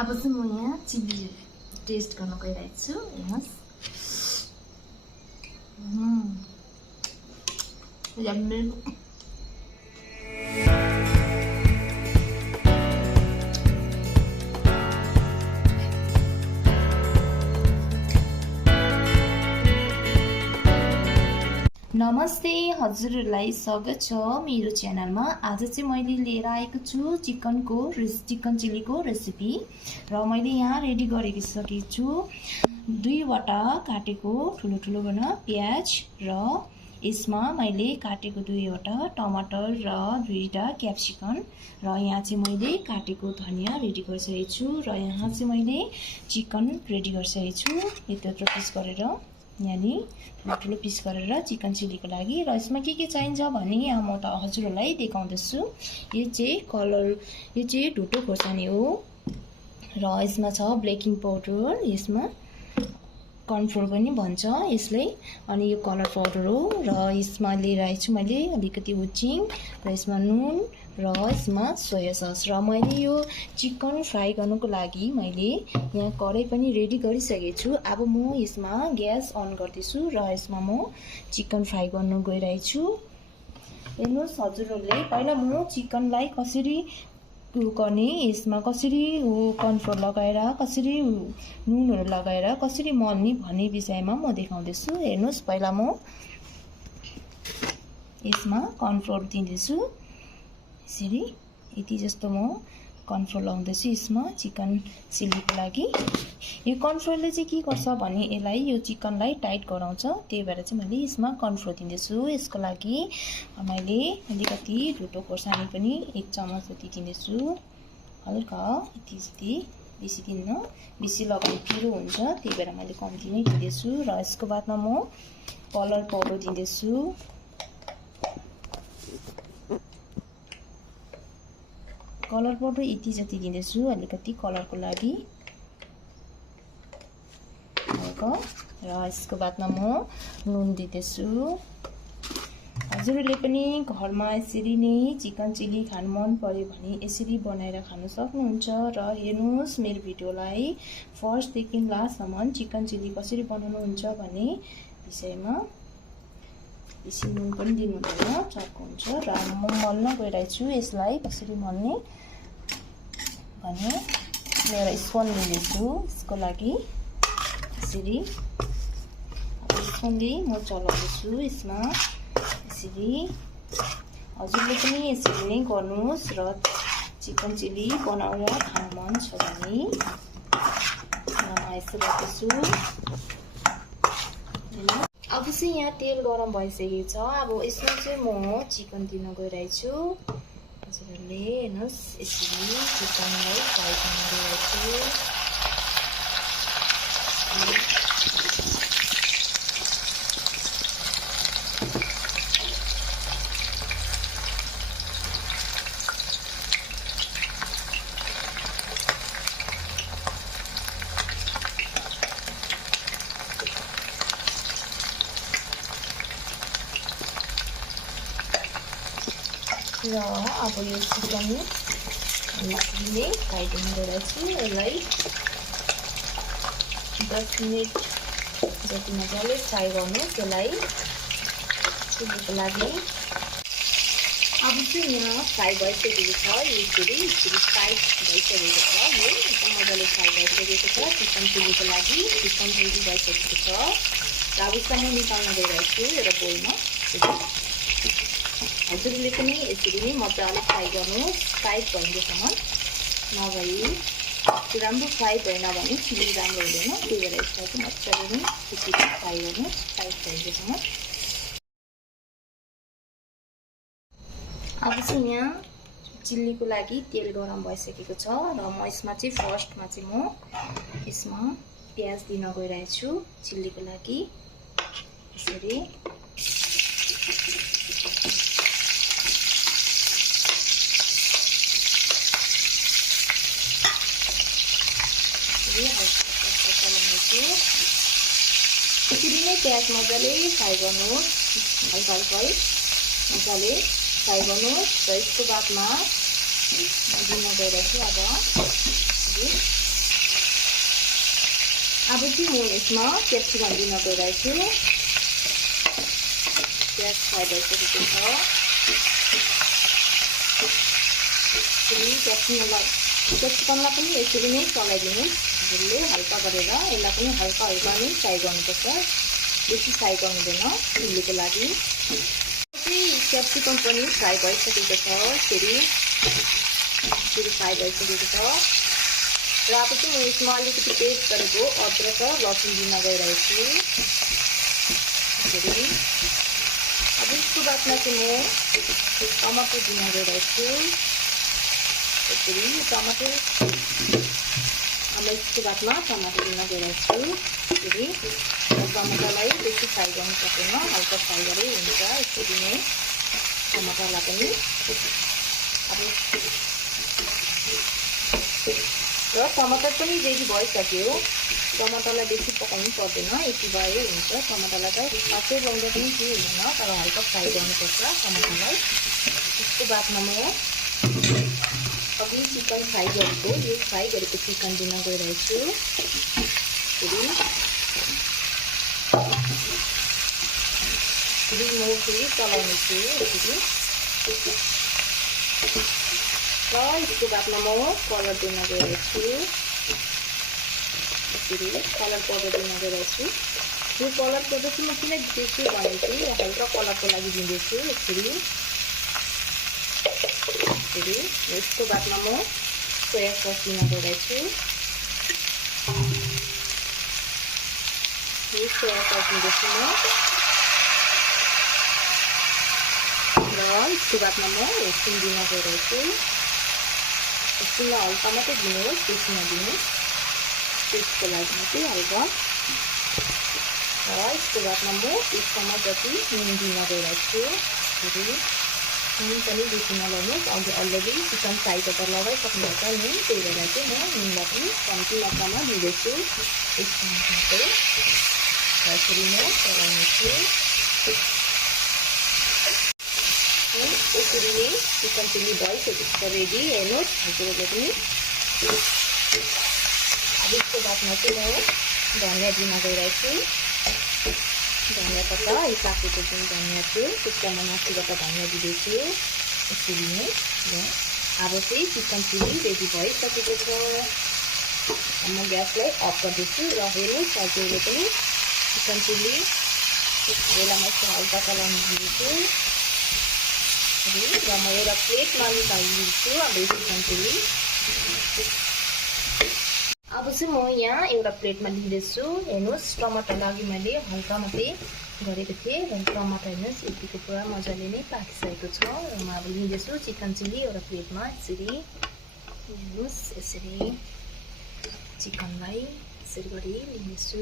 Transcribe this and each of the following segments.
अब चाहिँ म यहाँ चिल्ली टेस्ट गर्न गइरहेको छु। हेर्नुहोस्, यम्मी। नमस्ते, हजुरहरूलाई स्वागत छ मेरो च्यानलमा। आज चाहिँ मैले लिएर आएको छु चिकन चिल्लीको रेसिपी र मैले यहाँ रेडी गरिसकेको छु 2वटा काटेको ठुलो ठुलो बना प्याज र यसमा मैले काटेको 2वटा टमाटर र 2टा क्याप्सिकम र यहाँ चाहिँ मैले काटेको धनिया रेडी गरिसकेको छु र यहाँ चाहिँ मैले चिकन रेडी गरिसकेको छु यत्रो पिस गरेर। यानी ठुलो पिस गरेर चिकन चिल्लीको लागि। र यसमा के चाहिन्छ भने यहाँ म त हजुरहरूलाई देखाउँदैछु। यो चाहिँ ढुटो खोर्सानी हो र यसमा छ बेकिङ पाउडर, यसमा कर्नफ्लोर पनि भन्छ यसले, अनि यो कलर पाउडर हो र यसमा लिएर आएको छु मैले अलिकति हुचिङ र यसमा नुन र यसमा सोया सस। र मैले यो चिकन फ्राई गर्नको लागि मैले यहाँ कराई पनि रेडी गरिसकेको छु। अब म यसमा ग्यास अन गर्दैछु र यसमा म चिकन फ्राई गर्न गइरहेको छु। हेर्नुहोस् हजुरहरूले, पहिला म चिकनलाई कसरी गर्ने, यसमा कसरी कर्नफ्लोर लगाएर, कसरी नुनहरू लगाएर कसरी मल्ने भन्ने विषयमा म देखाउँदैछु। हेर्नुहोस्, पहिला म यसमा कर्नफ्लोर दिँदैछु। यसरी यति जस्तो म कर्नफ्लोर लगाउँदैछु यसमा चिकन चिल्लीको लागि। यो कर्नफ्लोरले चाहिँ के गर्छ भने यसलाई, यो चिकनलाई टाइट गराउँछ, त्यही भएर चाहिँ मैले यसमा कर्नफ्लोर दिँदैछु। यसको लागि मैले अलिकति ढुटो खोर्सानी पनि 1 चम्मच जति दिँदैछु, हल्का यति जति, बेसी दिन्न, बेसी लगाउने पिरो हुन्छ, त्यही भएर मैले कम्ती नै दिँदैछु। र यसको बादमा म कलर पाउडर दिँदैछु। कलर पाउडर यति जति दिँदैछु, अलिकति कलरको लागि हल्का। र यसको बादमा म नुन दिँदैछु। हजुरहरूले पनि घरमा यसरी नै चिकन चिल्ली खानु मन पर्यो भने यसरी बनाएर खान सक्नुहुन्छ। र हेर्नुहोस्, मेरो भिडियोलाई फर्स्टदेखि लास्टसम्म चिकन चिल्ली कसरी बनाउनुहुन्छ भन्ने विषयमा। बेसी नुन पनि दिनु हुँदैन, चर्को हुन्छ। र म मल्न गइरहेको छु यसलाई, कसरी मल्ने भने एउटा स्पुन लिँदैछु यसको लागि। यसरी स्पुनले म चलाउँदैछु यसमा यसरी। हजुरले पनि यसरी नै गर्नुहोस् र चिकन चिल्ली बनाएर खानु मन छ भने यसो गर्दैछु। अब चाहिँ यहाँ तेल गरम भइसकेको छ। अब यसमा चाहिँ म चिकन दिन गइरहेको छु। हजुरहरूले हेर्नुहोस्, यसरी चिकनलाई फ्राई गर्न गइरहेको छु। र अब यो चिकन मजाले फ्राई गर्न गइरहेको छु। यसलाई 10 मिनट जति मजाले फ्राई गर्नुहोस् यसलाई चिल्लीको लागि। अब चाहिँ यहाँ फ्राई भइसकेको छ, यसरी टाइट भइसकेको छ, यो एकदम मजाले फ्राई भइसकेको छ चिकन चिल्लीको लागि। चिकन रेडी भइसकेको छ र अब यसलाई म निकाल्न गइरहेको छु एउटा बोलमा। हजुरले पनि यसरी नै मजाले फ्राई गर्नुहोस्, टाइट भइन्जेसम्म। नभए त्यो राम्रो फ्राई भएन भने चिल्ली राम्रो हुँदैन, त्यही भएर यसलाई चाहिँ मजाले नै त्यसरी फ्राई गर्नुहोस्, टाइट भइन्जेसम्म। अब चाहिँ यहाँ चिल्लीको लागि तेल गरम भइसकेको छ र म यसमा चाहिँ फर्स्टमा चाहिँ म यसमा प्याज दिन गइरहेको छु चिल्लीको लागि। यसरी यसरी नै प्याज मजाले फ्राई गर्नुहोस्, हल्का हल्का मजाले फ्राई गर्नुहोस्। र यसको बादमा म दिन गइरहेको छु अब अब चाहिँ म यसमा क्याप्सिकम दिन गइरहेछु। प्याज फ्राई भइसकेको छ। क्याप्सिकमलाई पनि यसरी नै चलाइदिनुहोस् हजुरले, हल्का गरेर यसलाई पनि हल्का हल्का नै फ्राई गर्नुपर्छ, बेसी फ्राई गर्नुहुँदैन चिल्लीको लागि। क्याप्सिकम पनि फ्राई भइसकेको छ, फेरि फ्राई भइसकेको छ। र अब चाहिँ म यसमा अलिकति पेस्ट गरेको अदरक र लसुन दिन गइरहेछु। फेरि अब यसको बादमा चाहिँ म टमाटर दिन गइरहेछु। यसरी टमाटर अब यसको बादमा टमाटर दिन गइरहेछु। फेरि टमाटरलाई बेसी फ्राई गर्नु पर्दैन, हल्का फ्राई गरे हुन्छ। यसरी नै टमाटरलाई पनि र टमाटर पनि रेडी भइसक्यो। टमाटरलाई बेसी पकाउनु पर्दैन, यति भयो हुन्छ। टमाटरलाई त खासै लाउँदा पनि केही हुँदैन, तर हल्का फ्राई गर्नुपर्छ टमाटरलाई। त्यसको बादमा म अघि चिकन फ्राई गरेको चिकन दिन गइरहेछु। फेरि म फेरि चलाउनेछु यसरी। र यसको बादमा म कलर दिन गइरहेछु। यसरी कलर पाउडर दिन गइरहेछु। यो कलर पाउडर चाहिँ म किन दिँदैछु भने चाहिँ हल्का कलरको लागि दिँदैछु यसरी। फेरि यसको बादमा म सोया सस दिन गइरहेछु। यो सोया सस दिँदैछु म। र यसको बादमा म लसुन दिन गइरहेछु। लसुनलाई हल्का मात्रै दिनुहोस्, बेसी नदिनुहोस्, टेस्टको लागि मात्रै हल्का। र यसको बादमा म 1 चम्मच जति नुन दिन गइरहेछु। फेरि नुन पनि बेसी नलाउनुहोस्, अघि अलरेडी चिकन फ्राई गरेर लगाइसक्नुहुन्छ नुन, त्यही भएर चाहिँ म नुनलाई पनि कम्ती मात्रामा दिँदैछु 1 चम्मच मात्रै। र यसरी म चलाउनेछु। यसरी नै चिकन चिल्ली भइसकेको छ रेडी, हेर्नुहोस् हजुरहरूले पनि। अब यसको बादमा चाहिँ म धनियाँ दिन गइरहेछु। धनियाँ पत्ता यो काटेको जुन धनियाँ थियो त्यसलाई म माथिबाट धनियाँ दिँदैछु यसरी नै। र अब चाहिँ चिकन चिल्ली रेडी भइसकेको छ। म ग्यासलाई अफ गर्दैछु। र हेर्नुहोस् हजुरहरूले पनि चिकन चिल्ली यसलाई म यस्तो हल्का चलाउनु दिँदैछु। र म एउटा प्लेटमा निकालिदिन्छु अब यो चिकन चिल्ली। अब चाहिँ म यहाँ एउटा प्लेटमा लिँदैछु। हेर्नुहोस् टमाटरलाई अघि मैले हल्का मात्रै गरेको थिएँ र टमाटर हेर्नुहोस् यतिको पुरा मजाले नै पाकिसकेको छ। र म अब लिँदैछु चिकन चिल्ली एउटा प्लेटमा यसरी। हेर्नुहोस् यसरी चिकनलाई यसरी गरी लिँदैछु।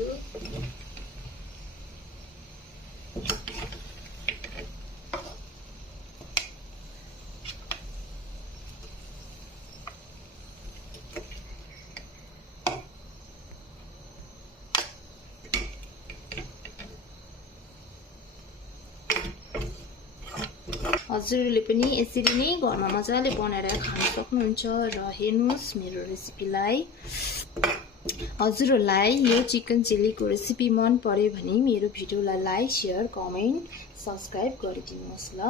हजुरहरूले पनि यसरी नै घरमा मजाले बनाएर खान सक्नुहुन्छ। र हेर्नुहोस् मेरो रेसिपीलाई। हजुरहरूलाई यो चिकन चिल्लीको रेसिपी मन पर्यो भने मेरो भिडियोलाई लाइक, शेयर, कमेन्ट, सब्स्क्राइब गरिदिनुहोस् ल।